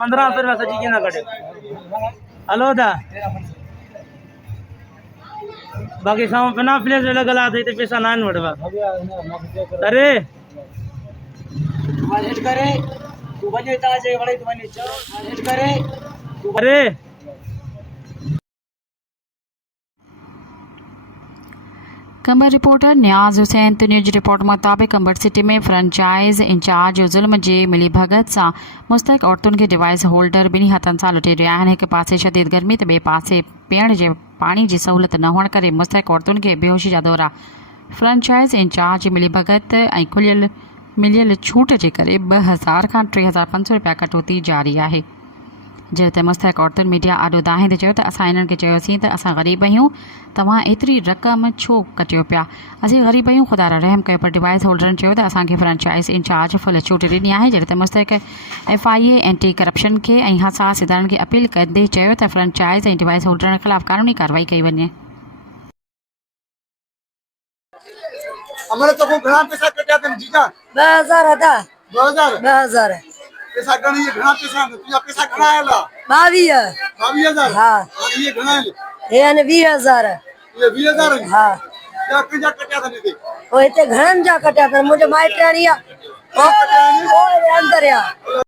1500 रुपया सजी ना कटे हलो दा बाकी साम बिना फ्लेश लगला थे ते पैसा नान वडवा अरे हिट करे तू बजे ताजे वड़े तू बने चो हिट करे अरे कंबर रिपोर्टर न्याज हुसैन न्यूज रिपोर्ट मुताबिक कंबर सिटी में फ्रेंचाइज इंचार्ज ज़ुल्म जे मिली भगत सां मुस्तक औरतुन के डिवाइस होल्डर बिनी हथन सां लुटे रहा आहिनि। हिक पासे शदीद गर्मी तो बे पासे पीअण जे पानी की सहूलत न हुअण करे मुस्तक औरतुन के बेहोशी जा दौरा। फ्रेंचाइज इंचार्ज मिली भगत ऐं मिलियल छूट जे करे 2000 खां 3500 रुपया कटौती जारी है। जैसे मुस्तक औरतुन मीडिया आडो दाहिंदे चयो त असां इन्हनि खे चयोसीं त असां ग़रीब आहियूं, तव्हां एतिरी रक़म छो कटियो पिया, असीं ग़रीब आहियूं, ख़ुदा रहम कयो। पर डिवाइस होल्डरनि चयो त असांखे फ्रेंचाइज़ इंचार्ज फुल छूट ॾिनी आहे। जॾहिं त मुस्तक FIA एंटी करप्शन खे ऐं हसास इदारनि खे अपील कंदे चयो त फ्रेंचाइज़ ऐं डिवाइस होल्डरनि ख़िलाफ़ कानूनी कार्रवाई कई वञे। हमारे तो घना पैसा कटिया तुम जीजा 2000 था 2000 पैसा गणी ये घना पैसा तुझा पैसा घना आला 22 हां ये घना ये ने 20000 ये 20000 हां क्या किजा कटिया था दे ओ इते घणन जा कटिया था मुझे माइटाणिया ओ अंदर या